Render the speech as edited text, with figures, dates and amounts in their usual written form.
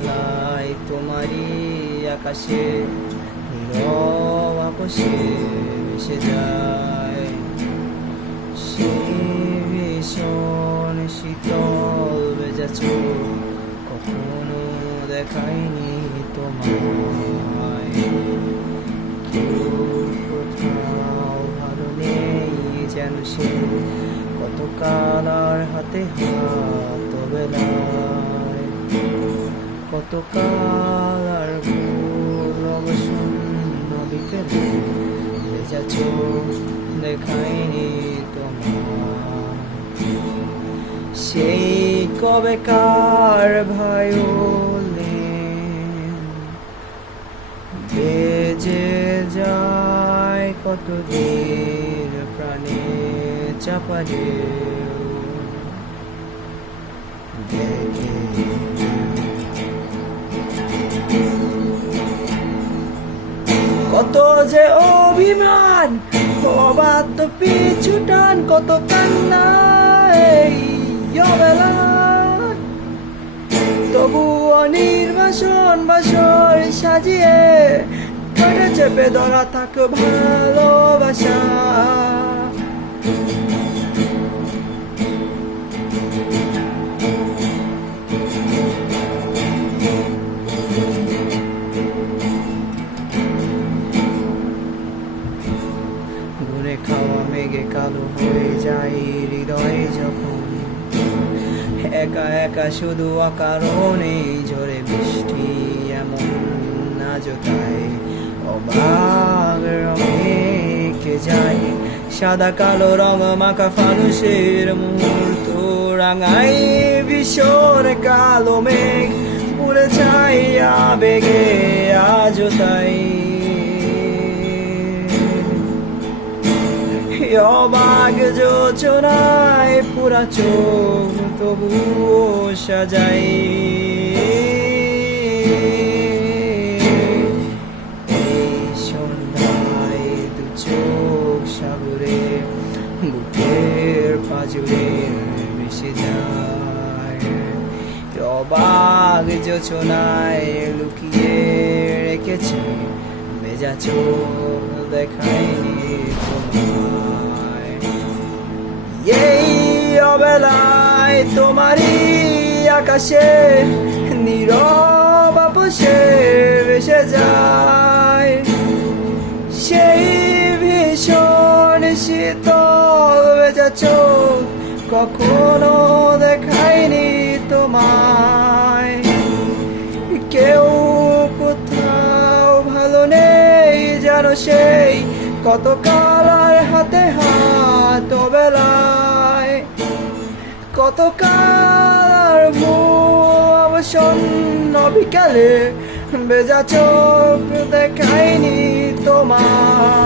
বেলায় তোমারই আকাশে নীরব আপোষে মিশে যায় সেই ভীষণ শীতল ভেজা চোখ কখনো দেখায়নি তোমায়। কেউ কোথাও ভালো নেই যেন সে কতকাল আর হাতে হাত বেলায়, কতকাল আর ভুল অবসন্ন বিকেলে ভেজা চোখ দেখায়নি তোমার। সেই কবেকার ভায়োলিন বেজে যায় কতদিন প্রাণে চাপারে দেখে কত যে অভিমান অবাধ্য পিছু টান কত কান্না এই অবেলা, তবুও নির্বাসন বাসর সাজিয়ে ঠোঁটে চেপে ধরা থাকো ভালোবাসা। ঘুরে খাওয়া মেঘে কালো হয়ে যায় হৃদয়ে যখন একা একা শুধু অকারণে ঝরে বৃষ্টি এমন আজও তাই অবাক রঙে কে যায় সাদা কালো রং মাখা ফানুষের মুহূর্ত রাঙাই ভীষণ কালো মেঘ পুড়ে যায় আবেগে আজও তাই। অবাক যোচনায় পুরা চোখ তবুও সাজাই এই সন্ধ্যায় দু চোখ সাগরে বুকের পাজুরে মিশে যায়। অবাক যোচনায় লুকিয়ে রেখেছি ভেজা চোখ দেখায়নি তোমায়। এই অবেলায় তোমারই আকাশে নীরব আপোষে ভেসে যায় সেই ভীষণ শীতল ভেজা চোখ কখনো দেখায়নি তোমায়। কেউ কোথাও ভালো নেই জানো সেই কতকাল আর হাতে হাত বেলায়, কতকাল আর অবসন্ন বিকালে ভেজা চোখ দেখায়নি তোমার।